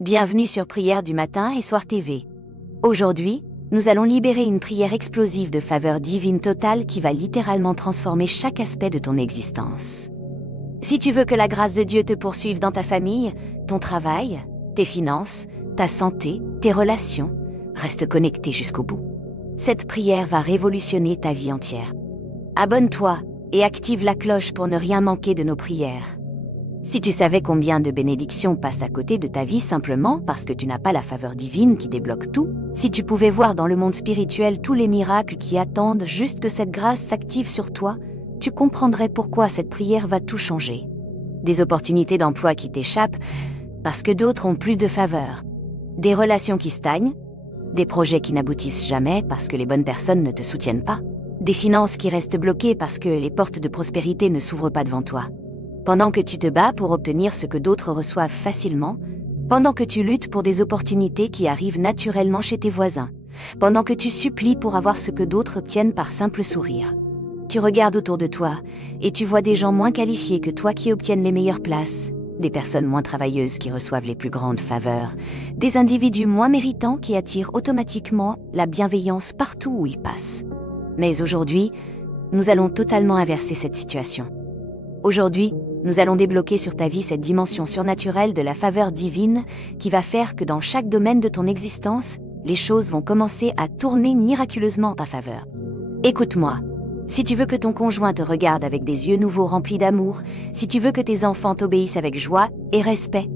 Bienvenue sur Prière du matin et Soir TV. Aujourd'hui, nous allons libérer une prière explosive de faveur divine totale qui va littéralement transformer chaque aspect de ton existence. Si tu veux que la grâce de Dieu te poursuive dans ta famille, ton travail, tes finances, ta santé, tes relations, reste connecté jusqu'au bout. Cette prière va révolutionner ta vie entière. Abonne-toi et active la cloche pour ne rien manquer de nos prières. Si tu savais combien de bénédictions passent à côté de ta vie simplement parce que tu n'as pas la faveur divine qui débloque tout, si tu pouvais voir dans le monde spirituel tous les miracles qui attendent juste que cette grâce s'active sur toi, tu comprendrais pourquoi cette prière va tout changer. Des opportunités d'emploi qui t'échappent parce que d'autres ont plus de faveur. Des relations qui stagnent, des projets qui n'aboutissent jamais parce que les bonnes personnes ne te soutiennent pas, des finances qui restent bloquées parce que les portes de prospérité ne s'ouvrent pas devant toi. Pendant que tu te bats pour obtenir ce que d'autres reçoivent facilement, pendant que tu luttes pour des opportunités qui arrivent naturellement chez tes voisins, pendant que tu supplies pour avoir ce que d'autres obtiennent par simple sourire. Tu regardes autour de toi et tu vois des gens moins qualifiés que toi qui obtiennent les meilleures places, des personnes moins travailleuses qui reçoivent les plus grandes faveurs, des individus moins méritants qui attirent automatiquement la bienveillance partout où ils passent. Mais aujourd'hui, nous allons totalement inverser cette situation. Aujourd'hui, nous allons débloquer sur ta vie cette dimension surnaturelle de la faveur divine qui va faire que dans chaque domaine de ton existence, les choses vont commencer à tourner miraculeusement en ta faveur. Écoute-moi. Si tu veux que ton conjoint te regarde avec des yeux nouveaux remplis d'amour, si tu veux que tes enfants t'obéissent avec joie et respect,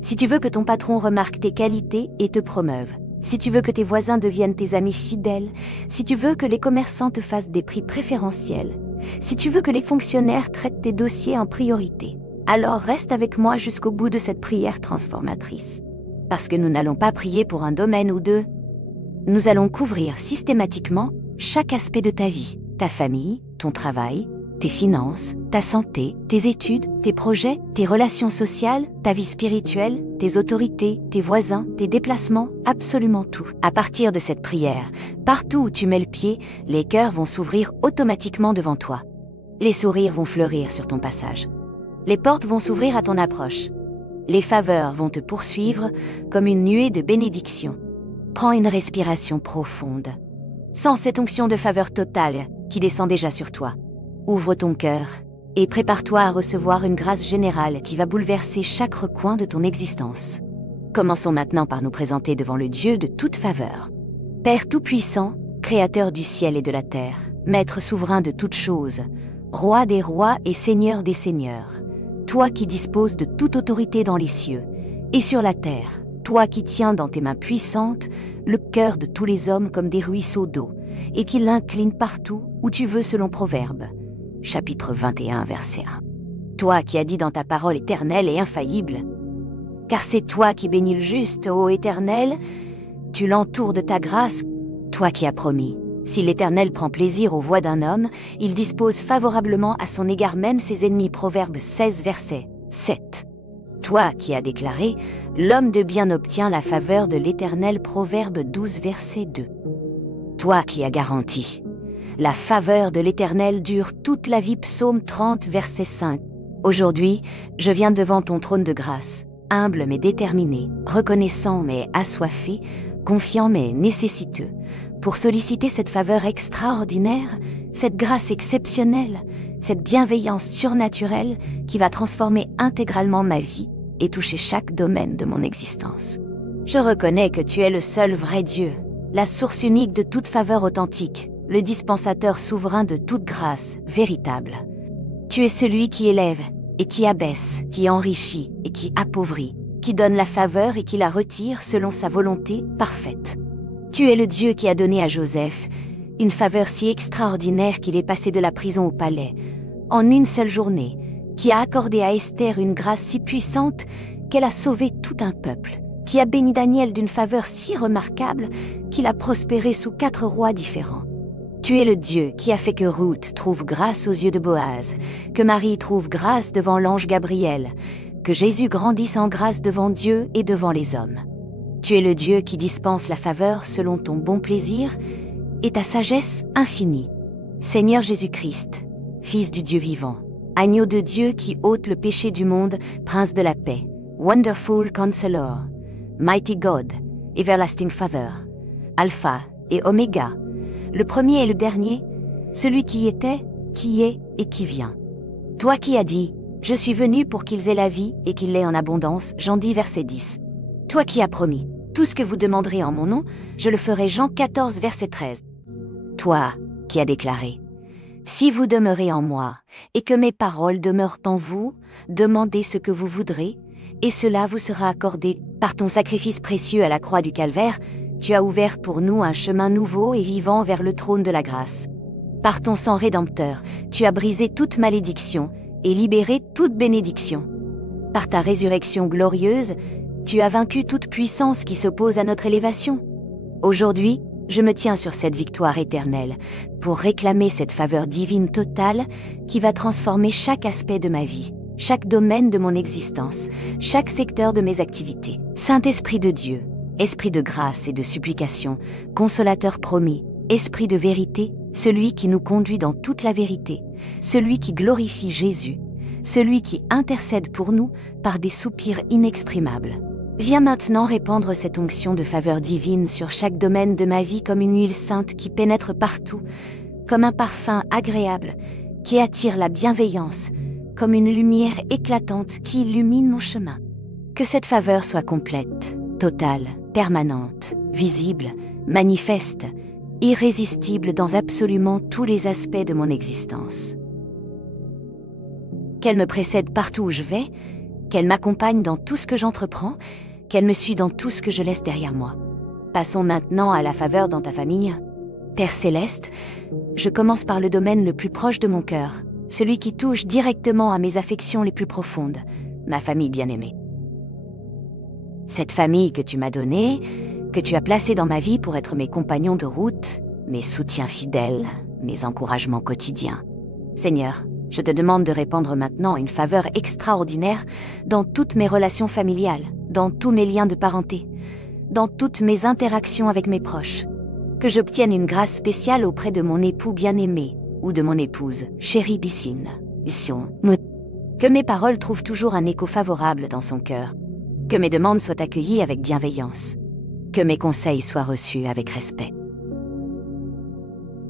si tu veux que ton patron remarque tes qualités et te promeuve, si tu veux que tes voisins deviennent tes amis fidèles, si tu veux que les commerçants te fassent des prix préférentiels, si tu veux que les fonctionnaires traitent tes dossiers en priorité, alors reste avec moi jusqu'au bout de cette prière transformatrice. Parce que nous n'allons pas prier pour un domaine ou deux. Nous allons couvrir systématiquement chaque aspect de ta vie, ta famille, ton travail, tes finances, ta santé, tes études, tes projets, tes relations sociales, ta vie spirituelle, tes autorités, tes voisins, tes déplacements, absolument tout. À partir de cette prière, partout où tu mets le pied, les cœurs vont s'ouvrir automatiquement devant toi. Les sourires vont fleurir sur ton passage. Les portes vont s'ouvrir à ton approche. Les faveurs vont te poursuivre comme une nuée de bénédictions. Prends une respiration profonde. Sens cette onction de faveur totale qui descend déjà sur toi. Ouvre ton cœur et prépare-toi à recevoir une grâce générale qui va bouleverser chaque recoin de ton existence. Commençons maintenant par nous présenter devant le Dieu de toute faveur. Père Tout-Puissant, Créateur du ciel et de la terre, Maître souverain de toutes choses, Roi des rois et Seigneur des seigneurs, toi qui disposes de toute autorité dans les cieux et sur la terre, toi qui tiens dans tes mains puissantes le cœur de tous les hommes comme des ruisseaux d'eau et qui l'incline partout où tu veux selon Proverbe. Chapitre 21, verset 1. Toi qui as dit dans ta parole éternelle et infaillible, « Car c'est toi qui bénis le juste, ô Éternel, tu l'entoures de ta grâce, toi qui as promis. Si l'Éternel prend plaisir aux voies d'un homme, il dispose favorablement à son égard même ses ennemis. » Proverbe 16, verset 7. Toi qui as déclaré, « L'homme de bien obtient la faveur de l'Éternel. » Proverbe 12, verset 2. Toi qui as garanti, la faveur de l'Éternel dure toute la vie. Psaume 30, verset 5. Aujourd'hui, je viens devant ton trône de grâce, humble mais déterminé, reconnaissant mais assoiffé, confiant mais nécessiteux, pour solliciter cette faveur extraordinaire, cette grâce exceptionnelle, cette bienveillance surnaturelle qui va transformer intégralement ma vie et toucher chaque domaine de mon existence. Je reconnais que tu es le seul vrai Dieu, la source unique de toute faveur authentique, le dispensateur souverain de toute grâce véritable. Tu es celui qui élève et qui abaisse, qui enrichit et qui appauvrit, qui donne la faveur et qui la retire selon sa volonté parfaite. Tu es le Dieu qui a donné à Joseph une faveur si extraordinaire qu'il est passé de la prison au palais, en une seule journée, qui a accordé à Esther une grâce si puissante qu'elle a sauvé tout un peuple, qui a béni Daniel d'une faveur si remarquable qu'il a prospéré sous 4 rois différents. Tu es le Dieu qui a fait que Ruth trouve grâce aux yeux de Boaz, que Marie trouve grâce devant l'ange Gabriel, que Jésus grandisse en grâce devant Dieu et devant les hommes. Tu es le Dieu qui dispense la faveur selon ton bon plaisir et ta sagesse infinie. Seigneur Jésus-Christ, Fils du Dieu vivant, Agneau de Dieu qui ôte le péché du monde, Prince de la paix, Wonderful Counselor, Mighty God, Everlasting Father, Alpha et Oméga, le premier et le dernier, celui qui était, qui est et qui vient. Toi qui as dit, je suis venu pour qu'ils aient la vie et qu'ils l'aient en abondance, Jean 10 verset 10. Toi qui as promis, tout ce que vous demanderez en mon nom, je le ferai, Jean 14 verset 13. Toi qui as déclaré, si vous demeurez en moi, et que mes paroles demeurent en vous, demandez ce que vous voudrez, et cela vous sera accordé. Par ton sacrifice précieux à la croix du Calvaire, tu as ouvert pour nous un chemin nouveau et vivant vers le trône de la grâce. Par ton sang rédempteur, tu as brisé toute malédiction et libéré toute bénédiction. Par ta résurrection glorieuse, tu as vaincu toute puissance qui s'oppose à notre élévation. Aujourd'hui, je me tiens sur cette victoire éternelle pour réclamer cette faveur divine totale qui va transformer chaque aspect de ma vie, chaque domaine de mon existence, chaque secteur de mes activités. Saint-Esprit de Dieu, Esprit de grâce et de supplication, consolateur promis, Esprit de vérité, celui qui nous conduit dans toute la vérité, celui qui glorifie Jésus, celui qui intercède pour nous par des soupirs inexprimables. Viens maintenant répandre cette onction de faveur divine sur chaque domaine de ma vie comme une huile sainte qui pénètre partout, comme un parfum agréable qui attire la bienveillance, comme une lumière éclatante qui illumine mon chemin. Que cette faveur soit complète, totale, permanente, visible, manifeste, irrésistible dans absolument tous les aspects de mon existence. Qu'elle me précède partout où je vais, qu'elle m'accompagne dans tout ce que j'entreprends, qu'elle me suit dans tout ce que je laisse derrière moi. Passons maintenant à la faveur dans ta famille. Père Céleste, je commence par le domaine le plus proche de mon cœur, celui qui touche directement à mes affections les plus profondes, ma famille bien-aimée. Cette famille que tu m'as donnée, que tu as placée dans ma vie pour être mes compagnons de route, mes soutiens fidèles, mes encouragements quotidiens. Seigneur, je te demande de répandre maintenant une faveur extraordinaire dans toutes mes relations familiales, dans tous mes liens de parenté, dans toutes mes interactions avec mes proches. Que j'obtienne une grâce spéciale auprès de mon époux bien-aimé ou de mon épouse, chérie Bissine. Que mes paroles trouvent toujours un écho favorable dans son cœur. Que mes demandes soient accueillies avec bienveillance. Que mes conseils soient reçus avec respect.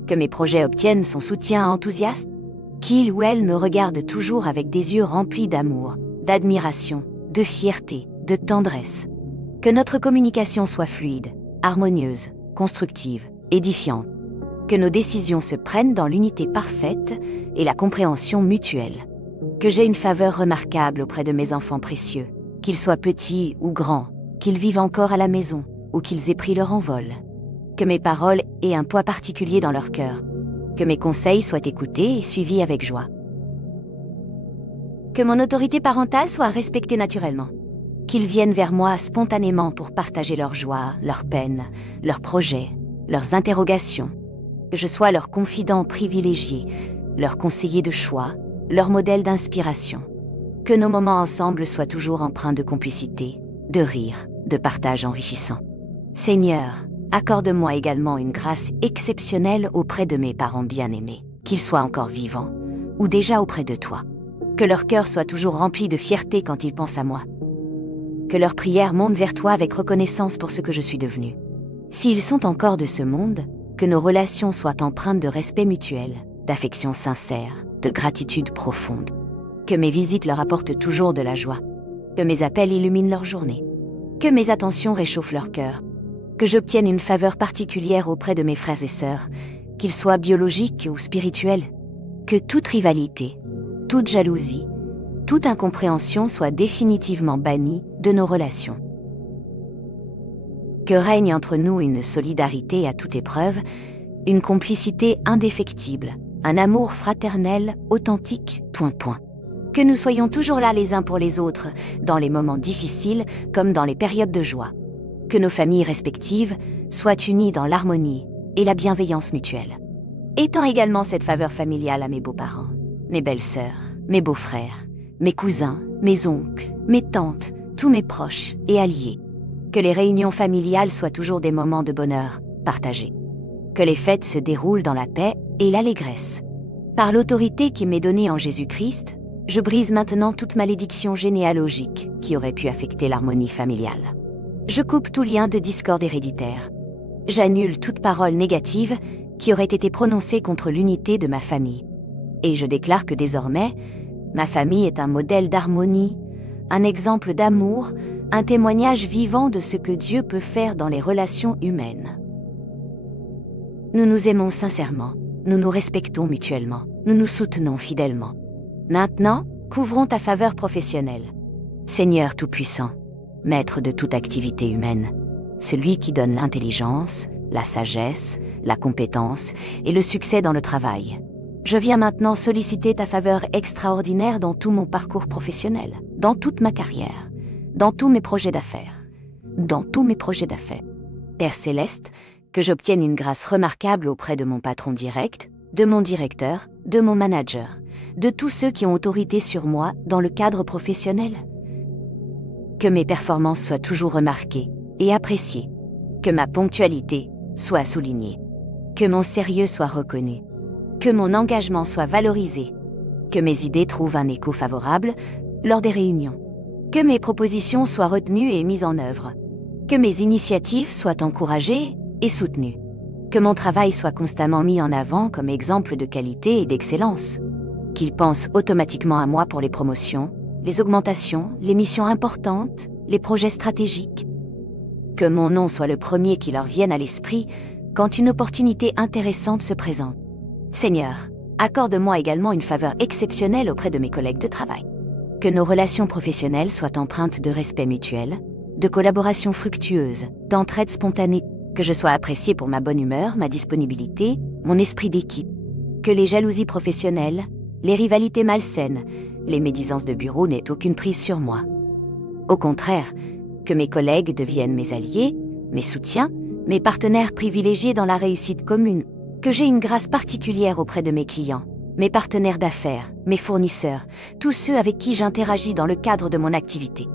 Que mes projets obtiennent son soutien enthousiaste. Qu'il ou elle me regarde toujours avec des yeux remplis d'amour, d'admiration, de fierté, de tendresse. Que notre communication soit fluide, harmonieuse, constructive, édifiante. Que nos décisions se prennent dans l'unité parfaite et la compréhension mutuelle. Que j'ai une faveur remarquable auprès de mes enfants précieux, qu'ils soient petits ou grands, qu'ils vivent encore à la maison ou qu'ils aient pris leur envol. Que mes paroles aient un poids particulier dans leur cœur. Que mes conseils soient écoutés et suivis avec joie. Que mon autorité parentale soit respectée naturellement. Qu'ils viennent vers moi spontanément pour partager leur joie, leurs peines, leurs projets, leurs interrogations. Que je sois leur confident privilégié, leur conseiller de choix, leur modèle d'inspiration. Que nos moments ensemble soient toujours empreints de complicité, de rire, de partage enrichissant. Seigneur, accorde-moi également une grâce exceptionnelle auprès de mes parents bien-aimés, qu'ils soient encore vivants ou déjà auprès de toi. Que leur cœur soit toujours rempli de fierté quand ils pensent à moi. Que leurs prières montent vers toi avec reconnaissance pour ce que je suis devenu. S'ils sont encore de ce monde, que nos relations soient empreintes de respect mutuel, d'affection sincère, de gratitude profonde. Que mes visites leur apportent toujours de la joie. Que mes appels illuminent leur journée. Que mes attentions réchauffent leur cœur. Que j'obtienne une faveur particulière auprès de mes frères et sœurs, qu'ils soient biologiques ou spirituels. Que toute rivalité, toute jalousie, toute incompréhension soit définitivement bannie de nos relations. Que règne entre nous une solidarité à toute épreuve, une complicité indéfectible, un amour fraternel, authentique, ... Que nous soyons toujours là les uns pour les autres, dans les moments difficiles comme dans les périodes de joie. Que nos familles respectives soient unies dans l'harmonie et la bienveillance mutuelle. Étends également cette faveur familiale à mes beaux-parents, mes belles-sœurs, mes beaux-frères, mes cousins, mes oncles, mes tantes, tous mes proches et alliés. Que les réunions familiales soient toujours des moments de bonheur partagés. Que les fêtes se déroulent dans la paix et l'allégresse. Par l'autorité qui m'est donnée en Jésus-Christ, je brise maintenant toute malédiction généalogique qui aurait pu affecter l'harmonie familiale. Je coupe tout lien de discorde héréditaire. J'annule toute parole négative qui aurait été prononcée contre l'unité de ma famille. Et je déclare que désormais, ma famille est un modèle d'harmonie, un exemple d'amour, un témoignage vivant de ce que Dieu peut faire dans les relations humaines. Nous nous aimons sincèrement, nous nous respectons mutuellement, nous nous soutenons fidèlement. Maintenant, couvrons ta faveur professionnelle. Seigneur Tout-Puissant, Maître de toute activité humaine, celui qui donne l'intelligence, la sagesse, la compétence et le succès dans le travail. Je viens maintenant solliciter ta faveur extraordinaire dans tout mon parcours professionnel, dans toute ma carrière, dans tous mes projets d'affaires. Père Céleste, que j'obtienne une grâce remarquable auprès de mon patron direct, de mon directeur, de mon manager, de tous ceux qui ont autorité sur moi dans le cadre professionnel. Que mes performances soient toujours remarquées et appréciées, que ma ponctualité soit soulignée, que mon sérieux soit reconnu, que mon engagement soit valorisé, que mes idées trouvent un écho favorable lors des réunions, que mes propositions soient retenues et mises en œuvre, que mes initiatives soient encouragées et soutenues, que mon travail soit constamment mis en avant comme exemple de qualité et d'excellence, qu'ils pensent automatiquement à moi pour les promotions, les augmentations, les missions importantes, les projets stratégiques. Que mon nom soit le premier qui leur vienne à l'esprit quand une opportunité intéressante se présente. Seigneur, accorde-moi également une faveur exceptionnelle auprès de mes collègues de travail. Que nos relations professionnelles soient empreintes de respect mutuel, de collaboration fructueuse, d'entraide spontanée, que je sois apprécié pour ma bonne humeur, ma disponibilité, mon esprit d'équipe. Que les jalousies professionnelles, les rivalités malsaines, les médisances de bureau n'aient aucune prise sur moi. Au contraire, que mes collègues deviennent mes alliés, mes soutiens, mes partenaires privilégiés dans la réussite commune. Que j'ai une grâce particulière auprès de mes clients, mes partenaires d'affaires, mes fournisseurs, tous ceux avec qui j'interagis dans le cadre de mon activité.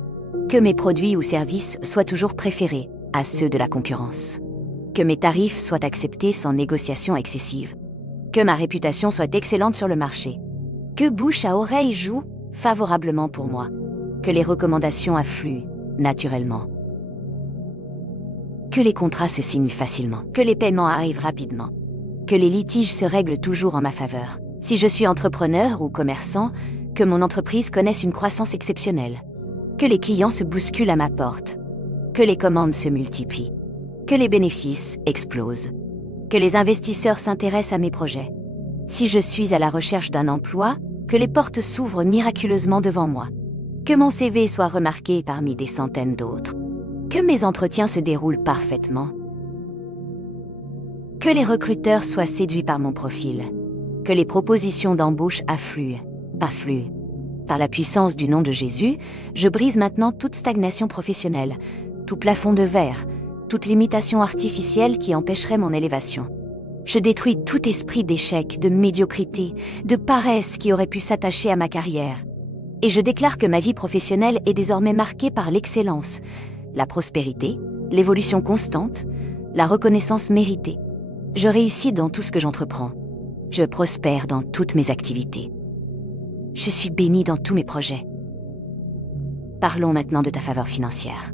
Que mes produits ou services soient toujours préférés à ceux de la concurrence. Que mes tarifs soient acceptés sans négociation excessive. Que ma réputation soit excellente sur le marché. Que bouche à oreille joue favorablement pour moi. Que les recommandations affluent naturellement. Que les contrats se signent facilement. Que les paiements arrivent rapidement. Que les litiges se règlent toujours en ma faveur. Si je suis entrepreneur ou commerçant, que mon entreprise connaisse une croissance exceptionnelle. Que les clients se bousculent à ma porte. Que les commandes se multiplient. Que les bénéfices explosent. Que les investisseurs s'intéressent à mes projets. Si je suis à la recherche d'un emploi, que les portes s'ouvrent miraculeusement devant moi. Que mon CV soit remarqué parmi des centaines d'autres. Que mes entretiens se déroulent parfaitement. Que les recruteurs soient séduits par mon profil. Que les propositions d'embauche affluent. Par la puissance du nom de Jésus, je brise maintenant toute stagnation professionnelle, tout plafond de verre, toute limitation artificielle qui empêcherait mon élévation. Je détruis tout esprit d'échec, de médiocrité, de paresse qui aurait pu s'attacher à ma carrière. Et je déclare que ma vie professionnelle est désormais marquée par l'excellence, la prospérité, l'évolution constante, la reconnaissance méritée. Je réussis dans tout ce que j'entreprends. Je prospère dans toutes mes activités. Je suis béni dans tous mes projets. Parlons maintenant de ta faveur financière.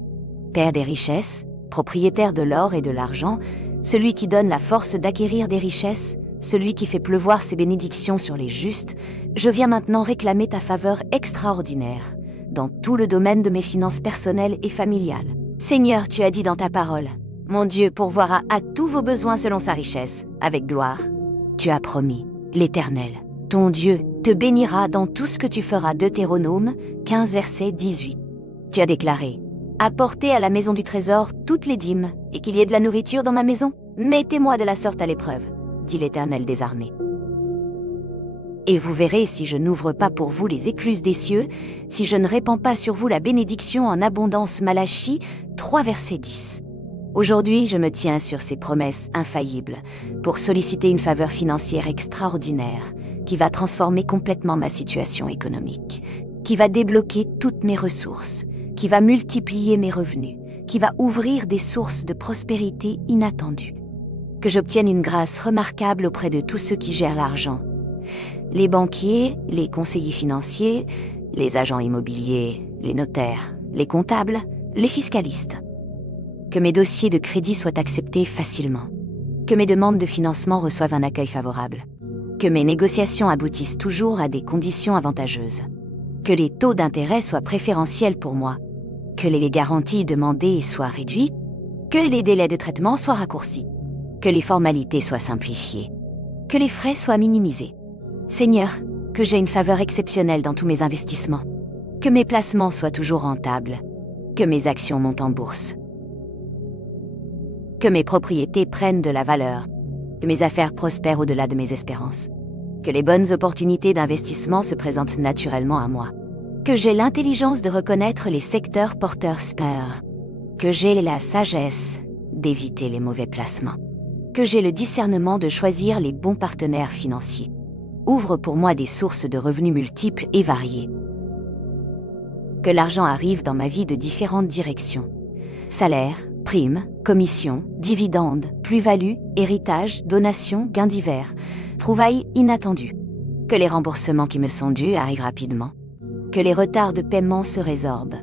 Père des richesses, propriétaire de l'or et de l'argent, celui qui donne la force d'acquérir des richesses, celui qui fait pleuvoir ses bénédictions sur les justes, je viens maintenant réclamer ta faveur extraordinaire dans tout le domaine de mes finances personnelles et familiales. Seigneur, tu as dit dans ta parole, mon Dieu pourvoira à tous vos besoins selon sa richesse, avec gloire. Tu as promis, l'Éternel, ton Dieu, te bénira dans tout ce que tu feras. Deutéronome 15, verset 18. Tu as déclaré, apportez à la maison du trésor toutes les dîmes, et qu'il y ait de la nourriture dans ma maison. Mettez-moi de la sorte à l'épreuve, dit l'Éternel des armées. Et vous verrez si je n'ouvre pas pour vous les écluses des cieux, si je ne répands pas sur vous la bénédiction en abondance. Malachie 3, verset 10. Aujourd'hui, je me tiens sur ces promesses infaillibles pour solliciter une faveur financière extraordinaire qui va transformer complètement ma situation économique, qui va débloquer toutes mes ressources, qui va multiplier mes revenus, qui va ouvrir des sources de prospérité inattendues. Que j'obtienne une grâce remarquable auprès de tous ceux qui gèrent l'argent. Les banquiers, les conseillers financiers, les agents immobiliers, les notaires, les comptables, les fiscalistes. Que mes dossiers de crédit soient acceptés facilement. Que mes demandes de financement reçoivent un accueil favorable. Que mes négociations aboutissent toujours à des conditions avantageuses. Que les taux d'intérêt soient préférentiels pour moi. Que les garanties demandées soient réduites. Que les délais de traitement soient raccourcis. Que les formalités soient simplifiées. Que les frais soient minimisés. Seigneur, que j'ai une faveur exceptionnelle dans tous mes investissements. Que mes placements soient toujours rentables. Que mes actions montent en bourse. Que mes propriétés prennent de la valeur. Que mes affaires prospèrent au-delà de mes espérances. Que les bonnes opportunités d'investissement se présentent naturellement à moi. Que j'ai l'intelligence de reconnaître les secteurs porteurs speurs. Que j'ai la sagesse d'éviter les mauvais placements. Que j'ai le discernement de choisir les bons partenaires financiers. Ouvre pour moi des sources de revenus multiples et variées. Que l'argent arrive dans ma vie de différentes directions. Salaire, primes, commissions, dividendes, plus-values, héritages, donations, gains divers, trouvailles inattendues. Que les remboursements qui me sont dus arrivent rapidement. Que les retards de paiement se résorbent.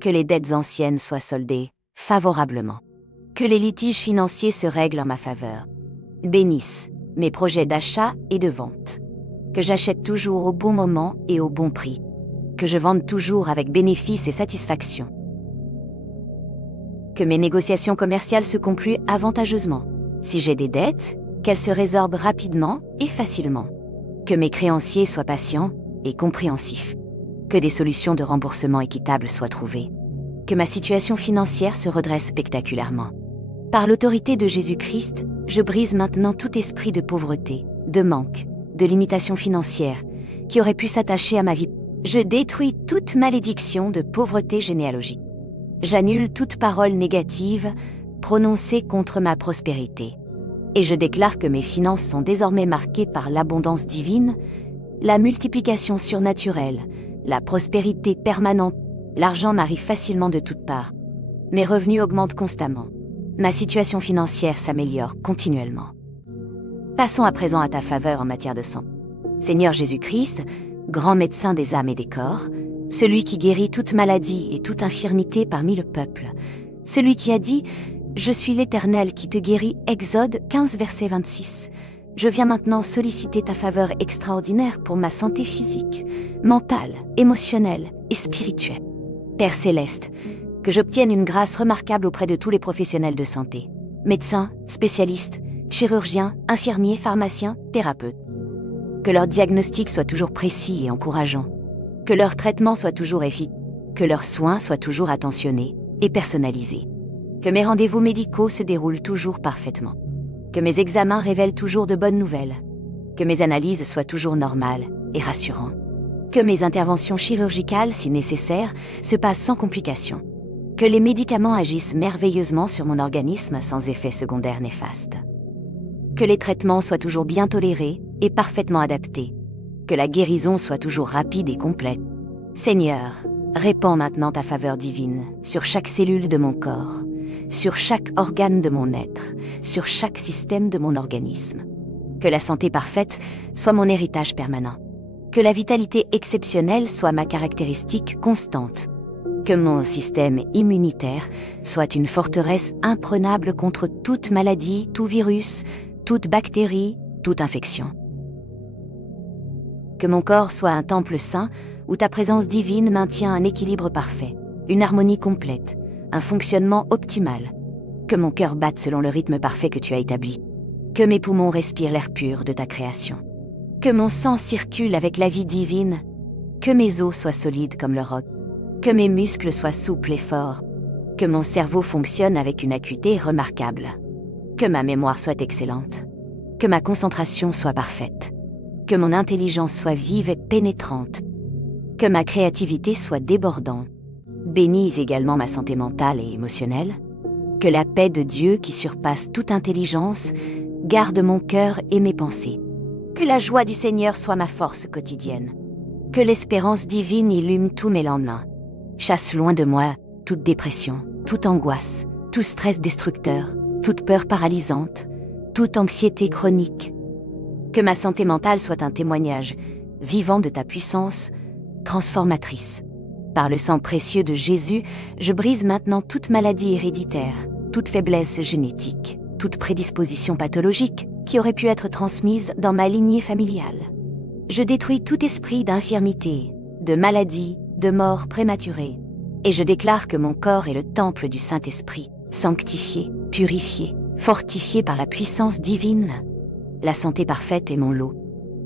Que les dettes anciennes soient soldées favorablement. Que les litiges financiers se règlent en ma faveur. Bénisse mes projets d'achat et de vente. Que j'achète toujours au bon moment et au bon prix. Que je vende toujours avec bénéfice et satisfaction. Que mes négociations commerciales se concluent avantageusement. Si j'ai des dettes, qu'elles se résorbent rapidement et facilement. Que mes créanciers soient patients et compréhensifs. Que des solutions de remboursement équitables soient trouvées. Que ma situation financière se redresse spectaculairement. Par l'autorité de Jésus-Christ, je brise maintenant tout esprit de pauvreté, de manque, de limitation financière, qui aurait pu s'attacher à ma vie. Je détruis toute malédiction de pauvreté généalogique. J'annule toute parole négative prononcée contre ma prospérité. Et je déclare que mes finances sont désormais marquées par l'abondance divine, la multiplication surnaturelle, la prospérité permanente. L'argent m'arrive facilement de toutes parts. Mes revenus augmentent constamment. Ma situation financière s'améliore continuellement. Passons à présent à ta faveur en matière de sang. Seigneur Jésus-Christ, grand médecin des âmes et des corps, celui qui guérit toute maladie et toute infirmité parmi le peuple, celui qui a dit « Je suis l'Éternel qui te guérit » Exode 15, verset 26. Je viens maintenant solliciter ta faveur extraordinaire pour ma santé physique, mentale, émotionnelle et spirituelle. Père céleste, que j'obtienne une grâce remarquable auprès de tous les professionnels de santé, médecins, spécialistes, chirurgiens, infirmiers, pharmaciens, thérapeutes. Que leur diagnostic soit toujours précis et encourageant, que leur traitement soit toujours efficace, que leurs soins soient toujours attentionnés et personnalisés, que mes rendez-vous médicaux se déroulent toujours parfaitement, que mes examens révèlent toujours de bonnes nouvelles, que mes analyses soient toujours normales et rassurantes, que mes interventions chirurgicales, si nécessaire, se passent sans complications, que les médicaments agissent merveilleusement sur mon organisme sans effet secondaire néfaste, que les traitements soient toujours bien tolérés et parfaitement adaptés, que la guérison soit toujours rapide et complète. Seigneur, répands maintenant ta faveur divine sur chaque cellule de mon corps, sur chaque organe de mon être, sur chaque système de mon organisme. Que la santé parfaite soit mon héritage permanent. Que la vitalité exceptionnelle soit ma caractéristique constante. Que mon système immunitaire soit une forteresse imprenable contre toute maladie, tout virus, toute bactérie, toute infection. Que mon corps soit un temple saint où ta présence divine maintient un équilibre parfait, une harmonie complète, un fonctionnement optimal. Que mon cœur batte selon le rythme parfait que tu as établi. Que mes poumons respirent l'air pur de ta création. Que mon sang circule avec la vie divine. Que mes os soient solides comme le roc. Que mes muscles soient souples et forts. Que mon cerveau fonctionne avec une acuité remarquable. Que ma mémoire soit excellente. Que ma concentration soit parfaite. Que mon intelligence soit vive et pénétrante. Que ma créativité soit débordante. Bénis également ma santé mentale et émotionnelle. Que la paix de Dieu qui surpasse toute intelligence garde mon cœur et mes pensées. Que la joie du Seigneur soit ma force quotidienne. Que l'espérance divine illumine tous mes lendemains. Chasse loin de moi toute dépression, toute angoisse, tout stress destructeur, toute peur paralysante, toute anxiété chronique. Que ma santé mentale soit un témoignage vivant de ta puissance transformatrice. Par le sang précieux de Jésus, je brise maintenant toute maladie héréditaire, toute faiblesse génétique, toute prédisposition pathologique qui aurait pu être transmise dans ma lignée familiale. Je détruis tout esprit d'infirmité, de maladie, de mort prématurée. Et je déclare que mon corps est le temple du Saint-Esprit, sanctifié, purifié, fortifié par la puissance divine. La santé parfaite est mon lot.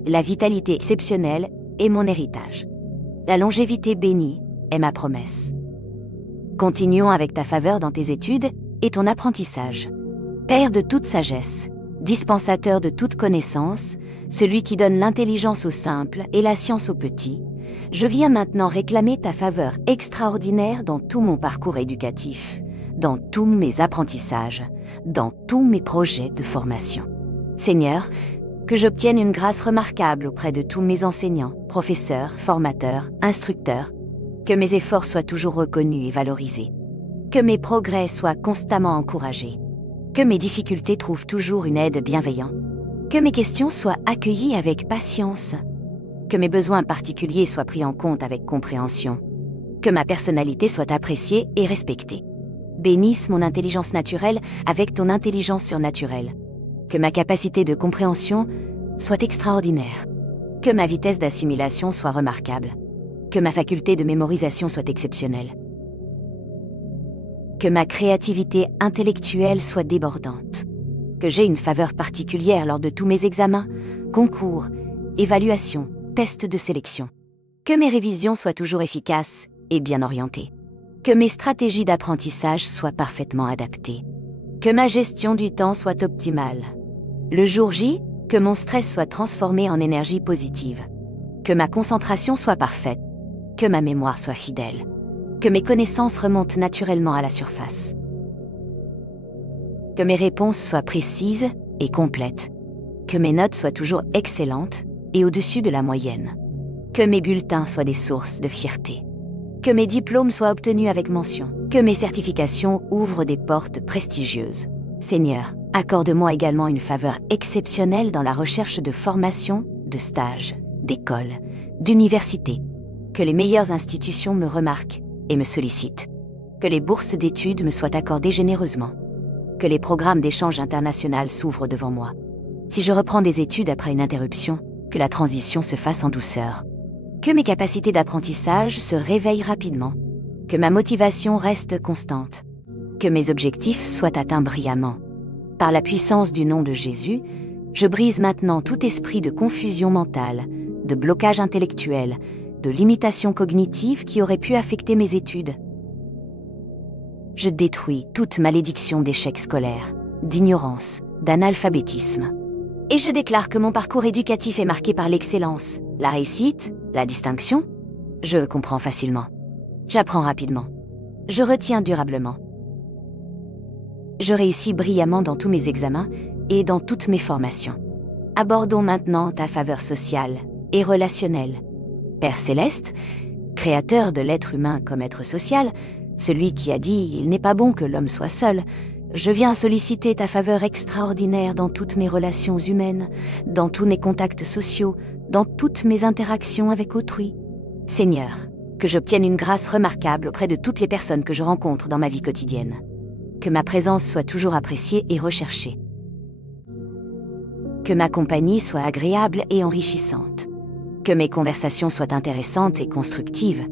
La vitalité exceptionnelle est mon héritage. La longévité bénie est ma promesse. Continuons avec ta faveur dans tes études et ton apprentissage. Père de toute sagesse, dispensateur de toute connaissance, celui qui donne l'intelligence aux simples et la science aux petits, je viens maintenant réclamer ta faveur extraordinaire dans tout mon parcours éducatif, dans tous mes apprentissages, dans tous mes projets de formation. Seigneur, que j'obtienne une grâce remarquable auprès de tous mes enseignants, professeurs, formateurs, instructeurs, que mes efforts soient toujours reconnus et valorisés, que mes progrès soient constamment encouragés, que mes difficultés trouvent toujours une aide bienveillante, que mes questions soient accueillies avec patience, que mes besoins particuliers soient pris en compte avec compréhension, que ma personnalité soit appréciée et respectée. Bénisse mon intelligence naturelle avec ton intelligence surnaturelle, que ma capacité de compréhension soit extraordinaire, que ma vitesse d'assimilation soit remarquable, que ma faculté de mémorisation soit exceptionnelle, que ma créativité intellectuelle soit débordante, que j'ai une faveur particulière lors de tous mes examens, concours, évaluations, tests de sélection, que mes révisions soient toujours efficaces et bien orientées, que mes stratégies d'apprentissage soient parfaitement adaptées, que ma gestion du temps soit optimale. Le jour J, que mon stress soit transformé en énergie positive, que ma concentration soit parfaite, que ma mémoire soit fidèle, que mes connaissances remontent naturellement à la surface, que mes réponses soient précises et complètes, que mes notes soient toujours excellentes et au-dessus de la moyenne, que mes bulletins soient des sources de fierté, que mes diplômes soient obtenus avec mention, que mes certifications ouvrent des portes prestigieuses. Seigneur, accorde-moi également une faveur exceptionnelle dans la recherche de formation, de stages, d'écoles, d'universités, que les meilleures institutions me remarquent et me sollicitent, que les bourses d'études me soient accordées généreusement, que les programmes d'échange international s'ouvrent devant moi. Si je reprends des études après une interruption, que la transition se fasse en douceur, que mes capacités d'apprentissage se réveillent rapidement, que ma motivation reste constante, que mes objectifs soient atteints brillamment. Par la puissance du nom de Jésus, je brise maintenant tout esprit de confusion mentale, de blocage intellectuel, de limitation cognitive qui aurait pu affecter mes études. Je détruis toute malédiction d'échec scolaire, d'ignorance, d'analphabétisme. Et je déclare que mon parcours éducatif est marqué par l'excellence, la réussite, la distinction. Je comprends facilement. J'apprends rapidement. Je retiens durablement. Je réussis brillamment dans tous mes examens et dans toutes mes formations. Abordons maintenant ta faveur sociale et relationnelle. Père céleste, créateur de l'être humain comme être social, celui qui a dit « Il n'est pas bon que l'homme soit seul », je viens solliciter ta faveur extraordinaire dans toutes mes relations humaines, dans tous mes contacts sociaux, dans toutes mes interactions avec autrui. Seigneur, que j'obtienne une grâce remarquable auprès de toutes les personnes que je rencontre dans ma vie quotidienne. Que ma présence soit toujours appréciée et recherchée. Que ma compagnie soit agréable et enrichissante. Que mes conversations soient intéressantes et constructives.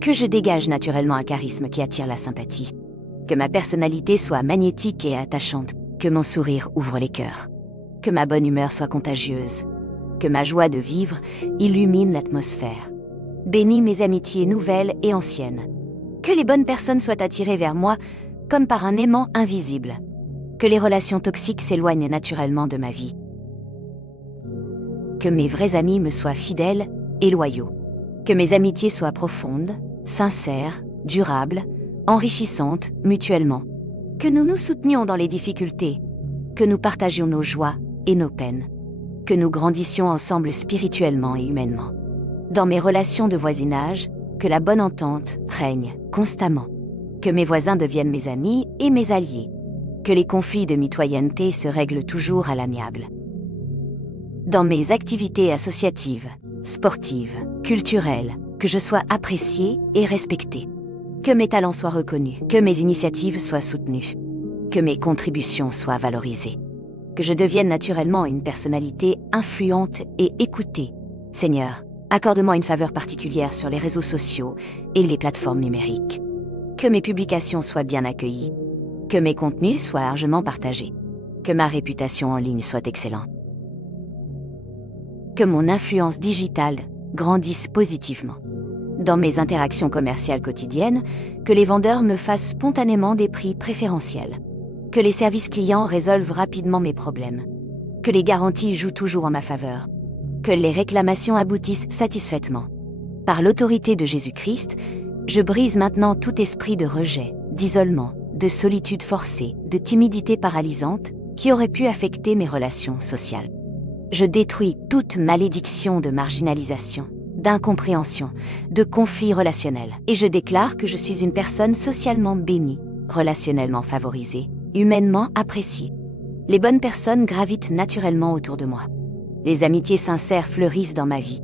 Que je dégage naturellement un charisme qui attire la sympathie. Que ma personnalité soit magnétique et attachante. Que mon sourire ouvre les cœurs. Que ma bonne humeur soit contagieuse. Que ma joie de vivre illumine l'atmosphère. Bénis mes amitiés nouvelles et anciennes. Que les bonnes personnes soient attirées vers moi comme par un aimant invisible. Que les relations toxiques s'éloignent naturellement de ma vie. Que mes vrais amis me soient fidèles et loyaux. Que mes amitiés soient profondes, sincères, durables, enrichissantes mutuellement. Que nous nous soutenions dans les difficultés. Que nous partagions nos joies et nos peines. Que nous grandissions ensemble spirituellement et humainement. Dans mes relations de voisinage, que la bonne entente règne constamment. Que mes voisins deviennent mes amis et mes alliés. Que les conflits de mitoyenneté se règlent toujours à l'amiable. Dans mes activités associatives, sportives, culturelles, que je sois appréciée et respectée. Que mes talents soient reconnus, que mes initiatives soient soutenues. Que mes contributions soient valorisées. Que je devienne naturellement une personnalité influente et écoutée. Seigneur, accorde-moi une faveur particulière sur les réseaux sociaux et les plateformes numériques. Que mes publications soient bien accueillies. Que mes contenus soient largement partagés. Que ma réputation en ligne soit excellente. Que mon influence digitale grandisse positivement. Dans mes interactions commerciales quotidiennes, que les vendeurs me fassent spontanément des prix préférentiels. Que les services clients résolvent rapidement mes problèmes. Que les garanties jouent toujours en ma faveur. Que les réclamations aboutissent satisfaitement. Par l'autorité de Jésus-Christ, je brise maintenant tout esprit de rejet, d'isolement, de solitude forcée, de timidité paralysante qui aurait pu affecter mes relations sociales. Je détruis toute malédiction de marginalisation, d'incompréhension, de conflits relationnels, et je déclare que je suis une personne socialement bénie, relationnellement favorisée, humainement appréciée. Les bonnes personnes gravitent naturellement autour de moi. Les amitiés sincères fleurissent dans ma vie.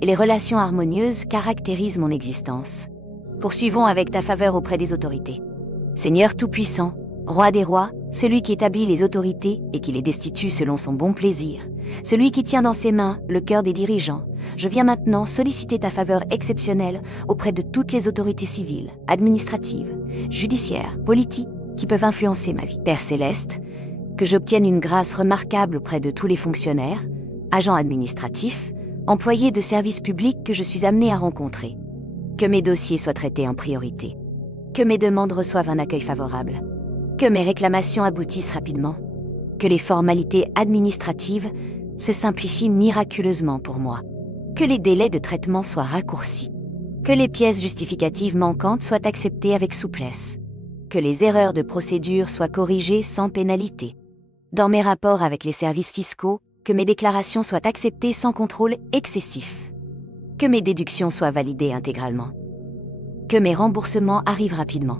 Et les relations harmonieuses caractérisent mon existence. Poursuivons avec ta faveur auprès des autorités. Seigneur Tout-Puissant, Roi des rois, celui qui établit les autorités et qui les destitue selon son bon plaisir, celui qui tient dans ses mains le cœur des dirigeants, je viens maintenant solliciter ta faveur exceptionnelle auprès de toutes les autorités civiles, administratives, judiciaires, politiques, qui peuvent influencer ma vie. Père Céleste, que j'obtienne une grâce remarquable auprès de tous les fonctionnaires, agents administratifs, employés de services publics que je suis amené à rencontrer. Que mes dossiers soient traités en priorité. Que mes demandes reçoivent un accueil favorable. Que mes réclamations aboutissent rapidement. Que les formalités administratives se simplifient miraculeusement pour moi. Que les délais de traitement soient raccourcis. Que les pièces justificatives manquantes soient acceptées avec souplesse. Que les erreurs de procédure soient corrigées sans pénalité. Dans mes rapports avec les services fiscaux, que mes déclarations soient acceptées sans contrôle excessif. Que mes déductions soient validées intégralement. Que mes remboursements arrivent rapidement.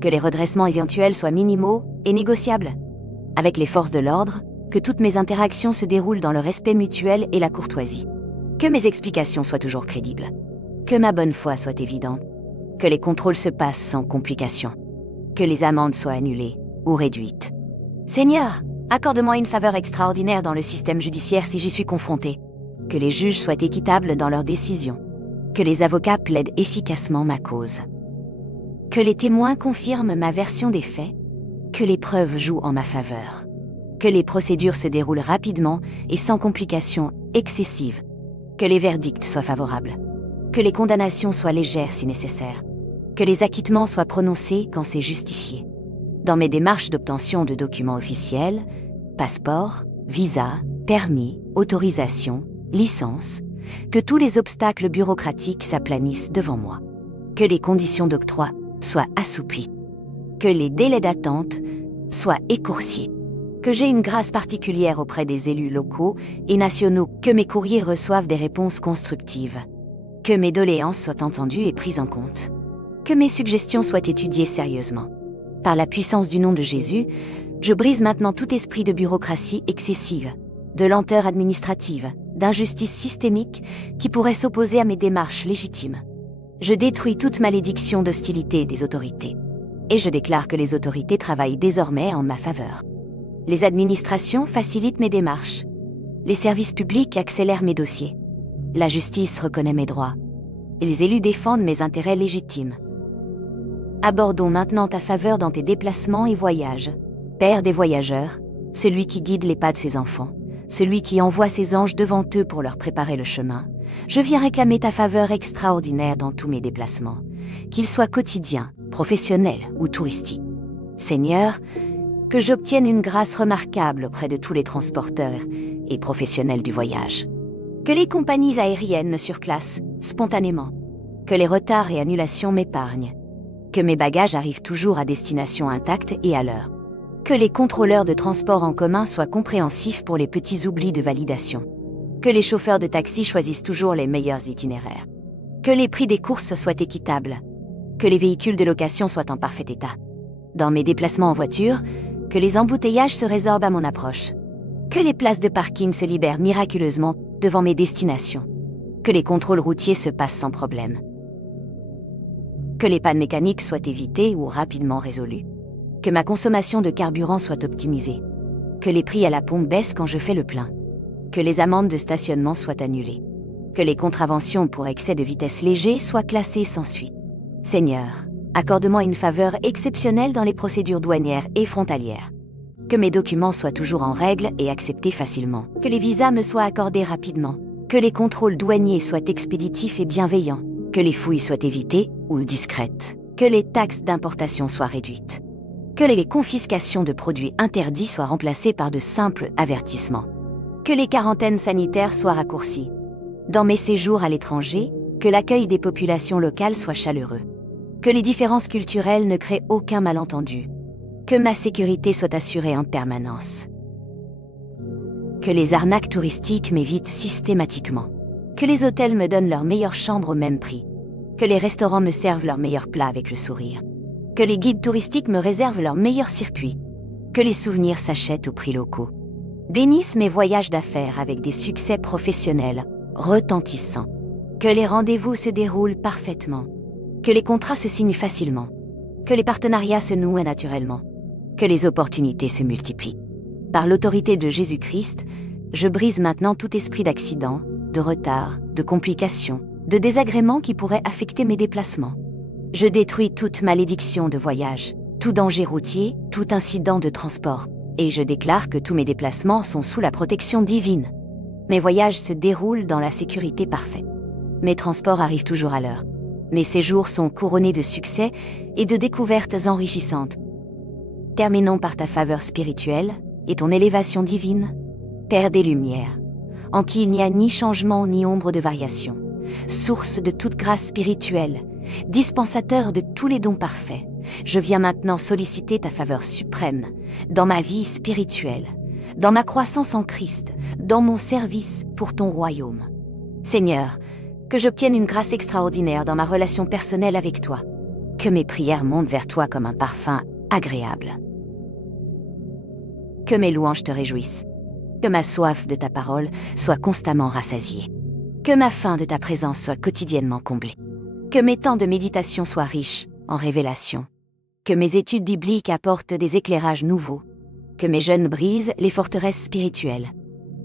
Que les redressements éventuels soient minimaux et négociables. Avec les forces de l'ordre, que toutes mes interactions se déroulent dans le respect mutuel et la courtoisie. Que mes explications soient toujours crédibles. Que ma bonne foi soit évidente. Que les contrôles se passent sans complications. Que les amendes soient annulées ou réduites. Seigneur, accorde-moi une faveur extraordinaire dans le système judiciaire si j'y suis confronté. Que les juges soient équitables dans leurs décisions. Que les avocats plaident efficacement ma cause. Que les témoins confirment ma version des faits. Que les preuves jouent en ma faveur. Que les procédures se déroulent rapidement et sans complications excessives. Que les verdicts soient favorables. Que les condamnations soient légères si nécessaire. Que les acquittements soient prononcés quand c'est justifié. Dans mes démarches d'obtention de documents officiels, passeport, visa, permis, autorisation, licence, que tous les obstacles bureaucratiques s'aplanissent devant moi. Que les conditions d'octroi soient assouplies. Que les délais d'attente soient écourciés. Que j'ai une grâce particulière auprès des élus locaux et nationaux. Que mes courriers reçoivent des réponses constructives. Que mes doléances soient entendues et prises en compte. Que mes suggestions soient étudiées sérieusement. Par la puissance du nom de Jésus, je brise maintenant tout esprit de bureaucratie excessive, de lenteur administrative, d'injustice systémique qui pourrait s'opposer à mes démarches légitimes. Je détruis toute malédiction d'hostilité des autorités. Et je déclare que les autorités travaillent désormais en ma faveur. Les administrations facilitent mes démarches. Les services publics accélèrent mes dossiers. La justice reconnaît mes droits. Et les élus défendent mes intérêts légitimes. Abordons maintenant ta faveur dans tes déplacements et voyages. Père des voyageurs, celui qui guide les pas de ses enfants, celui qui envoie ses anges devant eux pour leur préparer le chemin, je viens réclamer ta faveur extraordinaire dans tous mes déplacements, qu'ils soient quotidiens, professionnels ou touristiques. Seigneur, que j'obtienne une grâce remarquable auprès de tous les transporteurs et professionnels du voyage. Que les compagnies aériennes me surclassent spontanément. Que les retards et annulations m'épargnent. Que mes bagages arrivent toujours à destination intacte et à l'heure. Que les contrôleurs de transport en commun soient compréhensifs pour les petits oublis de validation. Que les chauffeurs de taxi choisissent toujours les meilleurs itinéraires. Que les prix des courses soient équitables. Que les véhicules de location soient en parfait état. Dans mes déplacements en voiture, que les embouteillages se résorbent à mon approche. Que les places de parking se libèrent miraculeusement devant mes destinations. Que les contrôles routiers se passent sans problème. Que les pannes mécaniques soient évitées ou rapidement résolues. Que ma consommation de carburant soit optimisée. Que les prix à la pompe baissent quand je fais le plein. Que les amendes de stationnement soient annulées. Que les contraventions pour excès de vitesse léger soient classées sans suite. Seigneur, accorde-moi une faveur exceptionnelle dans les procédures douanières et frontalières. Que mes documents soient toujours en règle et acceptés facilement. Que les visas me soient accordés rapidement. Que les contrôles douaniers soient expéditifs et bienveillants. Que les fouilles soient évitées ou discrètes. Que les taxes d'importation soient réduites. Que les confiscations de produits interdits soient remplacées par de simples avertissements. Que les quarantaines sanitaires soient raccourcies. Dans mes séjours à l'étranger, que l'accueil des populations locales soit chaleureux. Que les différences culturelles ne créent aucun malentendu. Que ma sécurité soit assurée en permanence. Que les arnaques touristiques m'évitent systématiquement. Que les hôtels me donnent leurs meilleures chambres au même prix. Que les restaurants me servent leurs meilleurs plats avec le sourire. Que les guides touristiques me réservent leurs meilleurs circuits. Que les souvenirs s'achètent aux prix locaux. Bénisse mes voyages d'affaires avec des succès professionnels retentissants. Que les rendez-vous se déroulent parfaitement. Que les contrats se signent facilement. Que les partenariats se nouent naturellement. Que les opportunités se multiplient. Par l'autorité de Jésus-Christ, je brise maintenant tout esprit d'accident, de retard, de complications, de désagréments qui pourraient affecter mes déplacements. Je détruis toute malédiction de voyage, tout danger routier, tout incident de transport, et je déclare que tous mes déplacements sont sous la protection divine. Mes voyages se déroulent dans la sécurité parfaite. Mes transports arrivent toujours à l'heure. Mes séjours sont couronnés de succès et de découvertes enrichissantes. Terminons par ta faveur spirituelle et ton élévation divine, Père des Lumières, en qui il n'y a ni changement ni ombre de variation, source de toute grâce spirituelle, dispensateur de tous les dons parfaits. Je viens maintenant solliciter ta faveur suprême dans ma vie spirituelle, dans ma croissance en Christ, dans mon service pour ton royaume. Seigneur, que j'obtienne une grâce extraordinaire dans ma relation personnelle avec toi, que mes prières montent vers toi comme un parfum agréable. Que mes louanges te réjouissent, que ma soif de ta parole soit constamment rassasiée, que ma faim de ta présence soit quotidiennement comblée, que mes temps de méditation soient riches en révélations, que mes études bibliques apportent des éclairages nouveaux, que mes jeûnes brisent les forteresses spirituelles,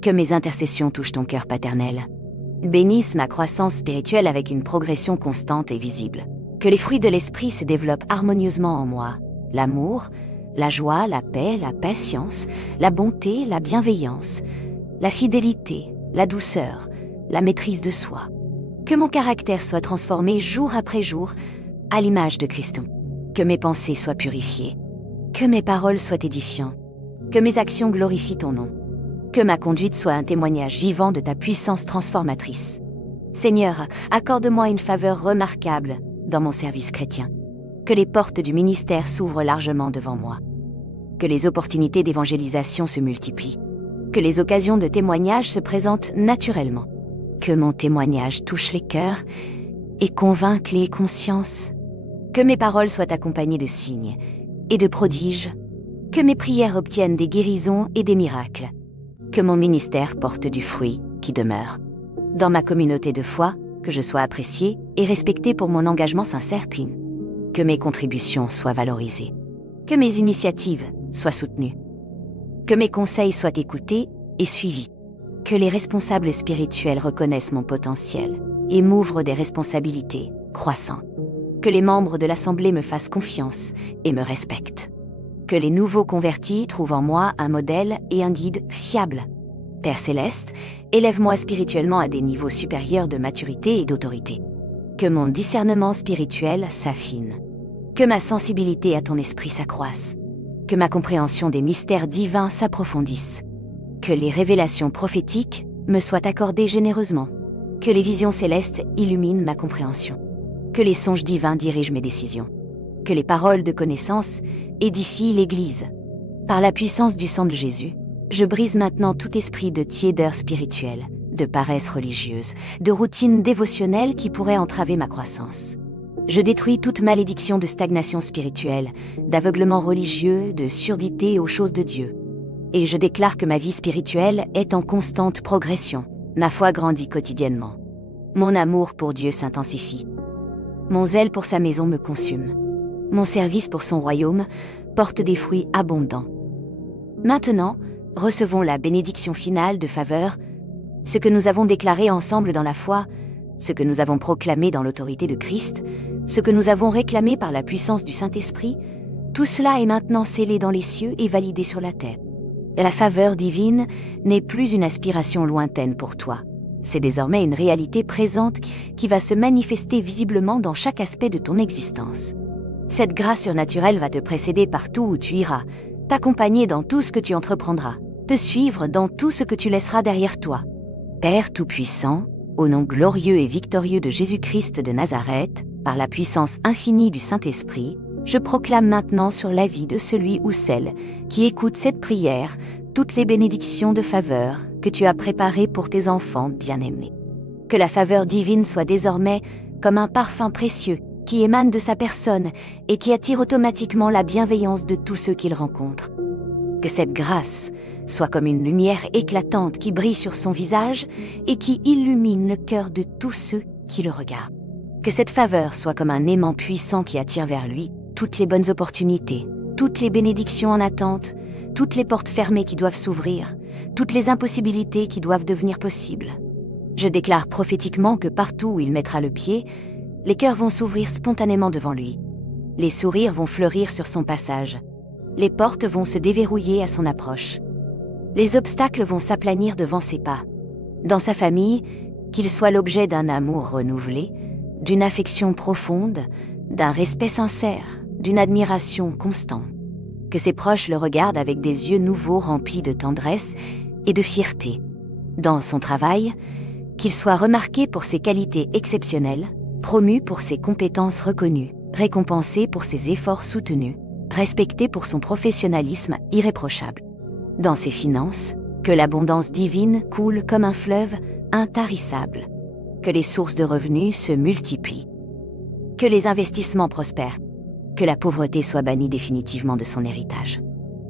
que mes intercessions touchent ton cœur paternel. Bénisse ma croissance spirituelle avec une progression constante et visible, que les fruits de l'esprit se développent harmonieusement en moi, l'amour, la joie, la paix, la patience, la bonté, la bienveillance, la fidélité, la douceur, la maîtrise de soi. Que mon caractère soit transformé jour après jour à l'image de Christ. Que mes pensées soient purifiées. Que mes paroles soient édifiantes. Que mes actions glorifient ton nom. Que ma conduite soit un témoignage vivant de ta puissance transformatrice. Seigneur, accorde-moi une faveur remarquable dans mon service chrétien. Que les portes du ministère s'ouvrent largement devant moi. Que les opportunités d'évangélisation se multiplient. Que les occasions de témoignage se présentent naturellement. Que mon témoignage touche les cœurs et convainque les consciences. Que mes paroles soient accompagnées de signes et de prodiges. Que mes prières obtiennent des guérisons et des miracles. Que mon ministère porte du fruit qui demeure. Dans ma communauté de foi, que je sois apprécié et respecté pour mon engagement sincère. Que mes contributions soient valorisées. Que mes initiatives soient soutenues. Que mes conseils soient écoutés et suivis. Que les responsables spirituels reconnaissent mon potentiel et m'ouvrent des responsabilités croissantes. Que les membres de l'Assemblée me fassent confiance et me respectent. Que les nouveaux convertis trouvent en moi un modèle et un guide fiable. Père Céleste, élève-moi spirituellement à des niveaux supérieurs de maturité et d'autorité. Que mon discernement spirituel s'affine. Que ma sensibilité à ton esprit s'accroisse. Que ma compréhension des mystères divins s'approfondisse. Que les révélations prophétiques me soient accordées généreusement. Que les visions célestes illuminent ma compréhension. Que les songes divins dirigent mes décisions. Que les paroles de connaissance édifient l'Église. Par la puissance du sang de Jésus, je brise maintenant tout esprit de tiédeur spirituelle, de paresse religieuse, de routine dévotionnelle qui pourrait entraver ma croissance. Je détruis toute malédiction de stagnation spirituelle, d'aveuglement religieux, de surdité aux choses de Dieu. Et je déclare que ma vie spirituelle est en constante progression. Ma foi grandit quotidiennement. Mon amour pour Dieu s'intensifie. Mon zèle pour sa maison me consume. Mon service pour son royaume porte des fruits abondants. Maintenant, recevons la bénédiction finale de faveur, ce que nous avons déclaré ensemble dans la foi, ce que nous avons proclamé dans l'autorité de Christ, ce que nous avons réclamé par la puissance du Saint-Esprit, tout cela est maintenant scellé dans les cieux et validé sur la terre. La faveur divine n'est plus une aspiration lointaine pour toi. C'est désormais une réalité présente qui va se manifester visiblement dans chaque aspect de ton existence. Cette grâce surnaturelle va te précéder partout où tu iras, t'accompagner dans tout ce que tu entreprendras, te suivre dans tout ce que tu laisseras derrière toi. Père Tout-Puissant, au nom glorieux et victorieux de Jésus-Christ de Nazareth, par la puissance infinie du Saint-Esprit, je proclame maintenant sur la vie de celui ou celle qui écoute cette prière toutes les bénédictions de faveur que tu as préparées pour tes enfants bien-aimés. Que la faveur divine soit désormais comme un parfum précieux qui émane de sa personne et qui attire automatiquement la bienveillance de tous ceux qu'il rencontre. Que cette grâce soit comme une lumière éclatante qui brille sur son visage et qui illumine le cœur de tous ceux qui le regardent. Que cette faveur soit comme un aimant puissant qui attire vers lui toutes les bonnes opportunités, toutes les bénédictions en attente, toutes les portes fermées qui doivent s'ouvrir, toutes les impossibilités qui doivent devenir possibles. Je déclare prophétiquement que partout où il mettra le pied, les cœurs vont s'ouvrir spontanément devant lui. Les sourires vont fleurir sur son passage. Les portes vont se déverrouiller à son approche. Les obstacles vont s'aplanir devant ses pas. Dans sa famille, qu'il soit l'objet d'un amour renouvelé, d'une affection profonde, d'un respect sincère, d'une admiration constante. Que ses proches le regardent avec des yeux nouveaux remplis de tendresse et de fierté. Dans son travail, qu'il soit remarqué pour ses qualités exceptionnelles, promu pour ses compétences reconnues, récompensé pour ses efforts soutenus, respecté pour son professionnalisme irréprochable. Dans ses finances, que l'abondance divine coule comme un fleuve intarissable. Que les sources de revenus se multiplient. Que les investissements prospèrent. Que la pauvreté soit bannie définitivement de son héritage.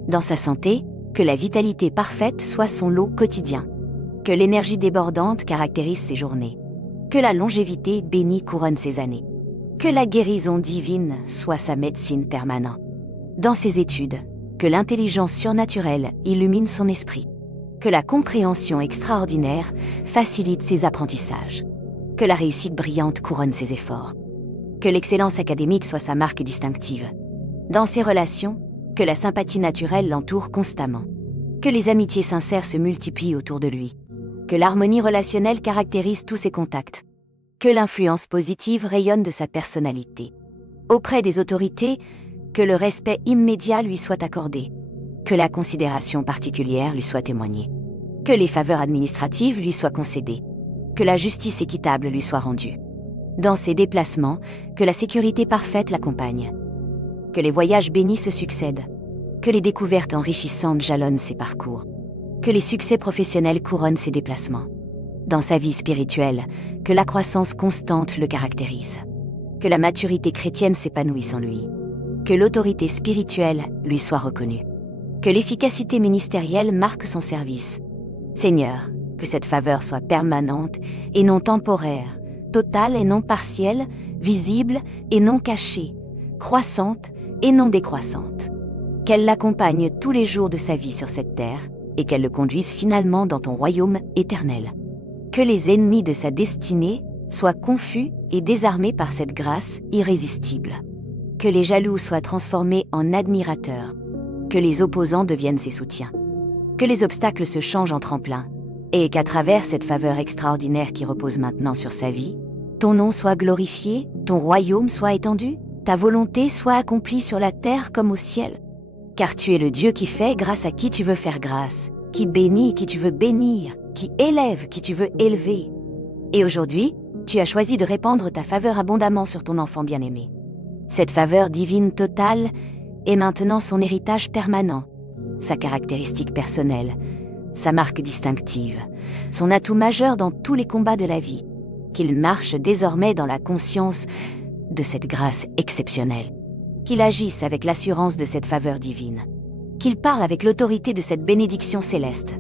Dans sa santé, que la vitalité parfaite soit son lot quotidien. Que l'énergie débordante caractérise ses journées. Que la longévité bénie couronne ses années. Que la guérison divine soit sa médecine permanente. Dans ses études, que l'intelligence surnaturelle illumine son esprit. Que la compréhension extraordinaire facilite ses apprentissages. Que la réussite brillante couronne ses efforts. Que l'excellence académique soit sa marque distinctive. Dans ses relations, que la sympathie naturelle l'entoure constamment. Que les amitiés sincères se multiplient autour de lui. Que l'harmonie relationnelle caractérise tous ses contacts. Que l'influence positive rayonne de sa personnalité. Auprès des autorités, que le respect immédiat lui soit accordé. Que la considération particulière lui soit témoignée. Que les faveurs administratives lui soient concédées. Que la justice équitable lui soit rendue. Dans ses déplacements, que la sécurité parfaite l'accompagne. Que les voyages bénis se succèdent. Que les découvertes enrichissantes jalonnent ses parcours. Que les succès professionnels couronnent ses déplacements. Dans sa vie spirituelle, que la croissance constante le caractérise. Que la maturité chrétienne s'épanouisse en lui. Que l'autorité spirituelle lui soit reconnue. Que l'efficacité ministérielle marque son service. Seigneur, que cette faveur soit permanente et non temporaire, totale et non partielle, visible et non cachée, croissante et non décroissante. Qu'elle l'accompagne tous les jours de sa vie sur cette terre et qu'elle le conduise finalement dans ton royaume éternel. Que les ennemis de sa destinée soient confus et désarmés par cette grâce irrésistible. Que les jaloux soient transformés en admirateurs. Que les opposants deviennent ses soutiens. Que les obstacles se changent en tremplins. Et qu'à travers cette faveur extraordinaire qui repose maintenant sur sa vie, ton nom soit glorifié, ton royaume soit étendu, ta volonté soit accomplie sur la terre comme au ciel. Car tu es le Dieu qui fait grâce à qui tu veux faire grâce, qui bénit qui tu veux bénir, qui élève qui tu veux élever. Et aujourd'hui, tu as choisi de répandre ta faveur abondamment sur ton enfant bien-aimé. Cette faveur divine totale est maintenant son héritage permanent, sa caractéristique personnelle, sa marque distinctive, son atout majeur dans tous les combats de la vie, qu'il marche désormais dans la conscience de cette grâce exceptionnelle, qu'il agisse avec l'assurance de cette faveur divine, qu'il parle avec l'autorité de cette bénédiction céleste,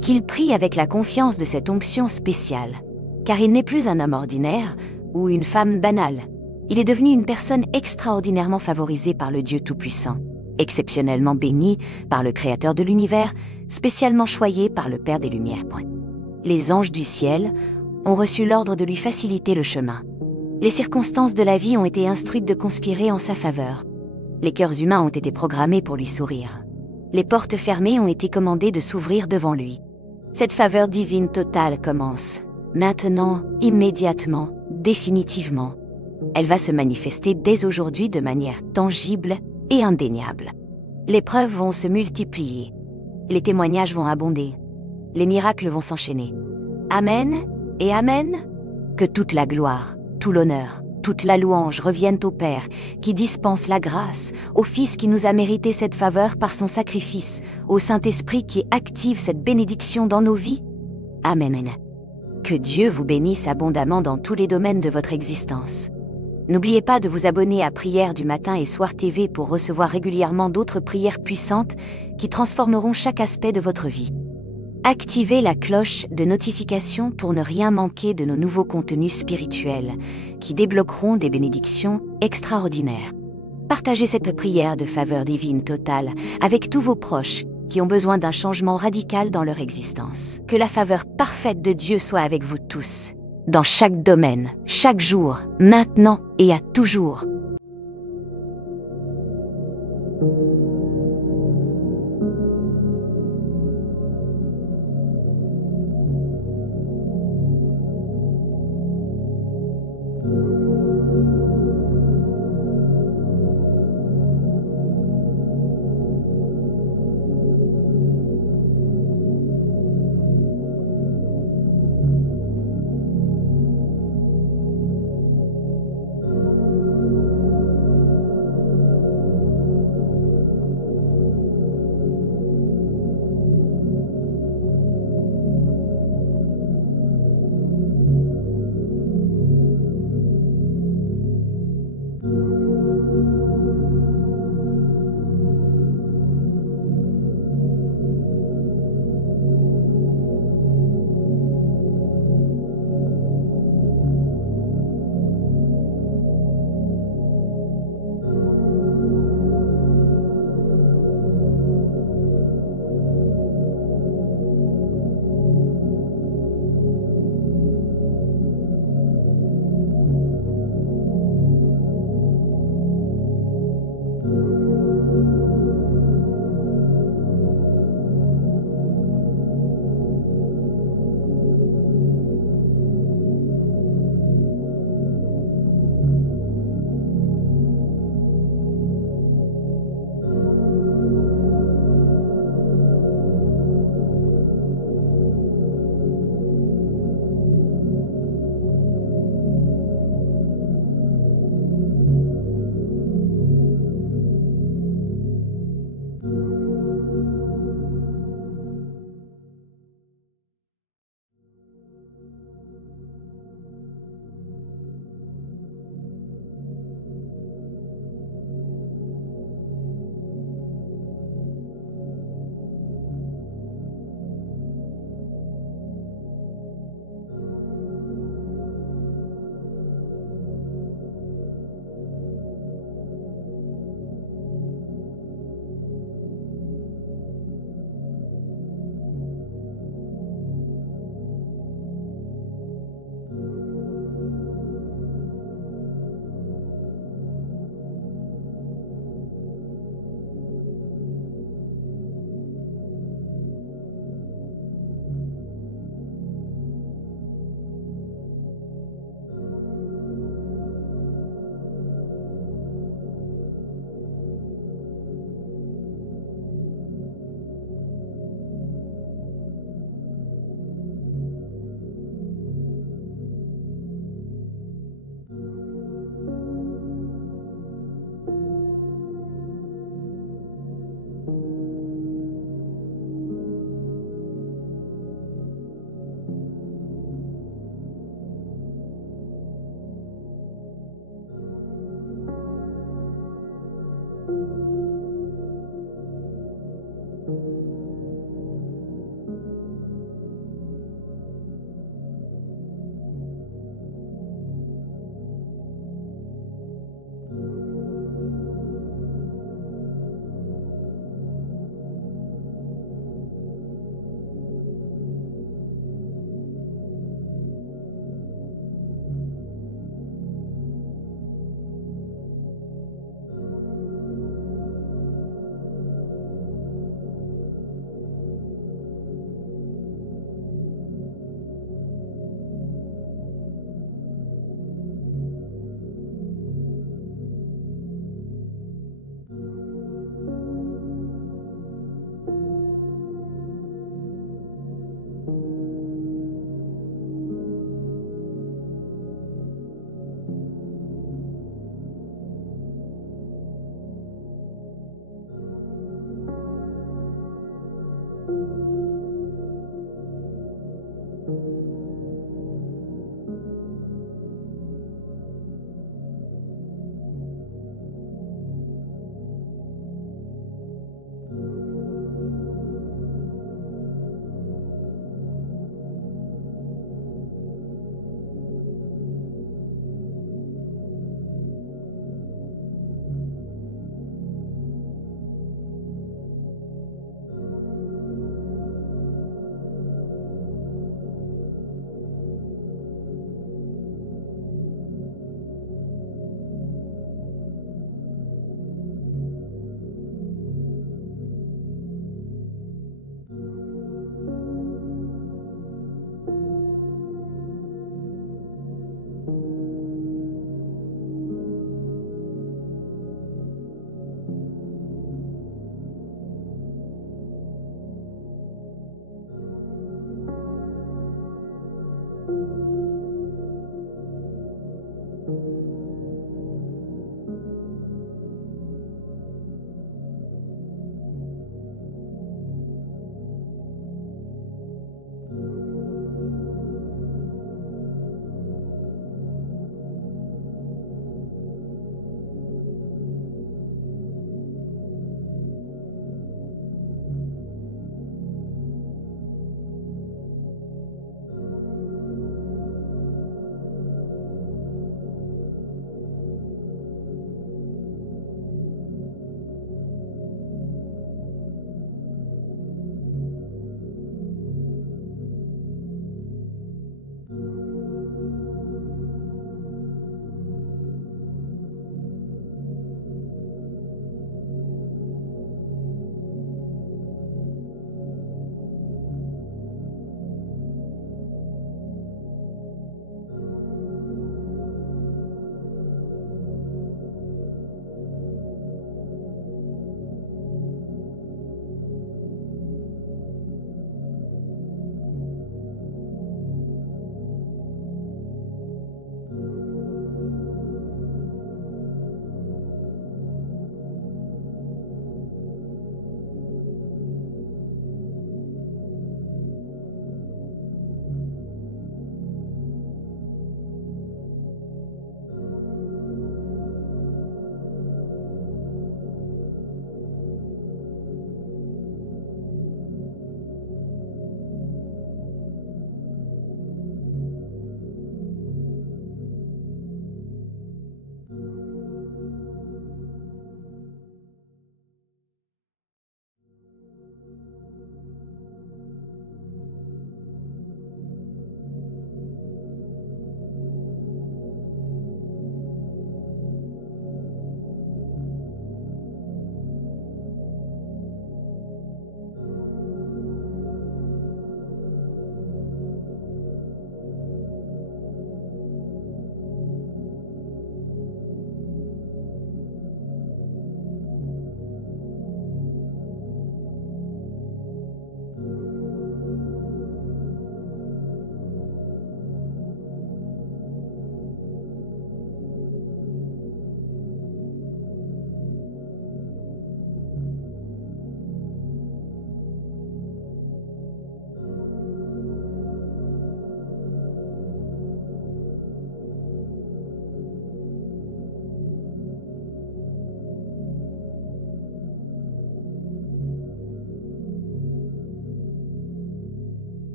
qu'il prie avec la confiance de cette onction spéciale, car il n'est plus un homme ordinaire ou une femme banale, il est devenu une personne extraordinairement favorisée par le Dieu Tout-Puissant. exceptionnellement bénis par le Créateur de l'univers, spécialement choyés par le Père des Lumières. Les anges du ciel ont reçu l'ordre de lui faciliter le chemin. Les circonstances de la vie ont été instruites de conspirer en sa faveur. Les cœurs humains ont été programmés pour lui sourire. Les portes fermées ont été commandées de s'ouvrir devant lui. Cette faveur divine totale commence, maintenant, immédiatement, définitivement. Elle va se manifester dès aujourd'hui de manière tangible et indéniable. Les preuves vont se multiplier. Les témoignages vont abonder. Les miracles vont s'enchaîner. Amen et Amen. Que toute la gloire, tout l'honneur, toute la louange reviennent au Père, qui dispense la grâce, au Fils qui nous a mérité cette faveur par son sacrifice, au Saint-Esprit qui active cette bénédiction dans nos vies. Amen. Que Dieu vous bénisse abondamment dans tous les domaines de votre existence. N'oubliez pas de vous abonner à Prière du matin et soir TV pour recevoir régulièrement d'autres prières puissantes qui transformeront chaque aspect de votre vie. Activez la cloche de notification pour ne rien manquer de nos nouveaux contenus spirituels qui débloqueront des bénédictions extraordinaires. Partagez cette prière de faveur divine totale avec tous vos proches qui ont besoin d'un changement radical dans leur existence. Que la faveur parfaite de Dieu soit avec vous tous, dans chaque domaine, chaque jour, maintenant et à toujours.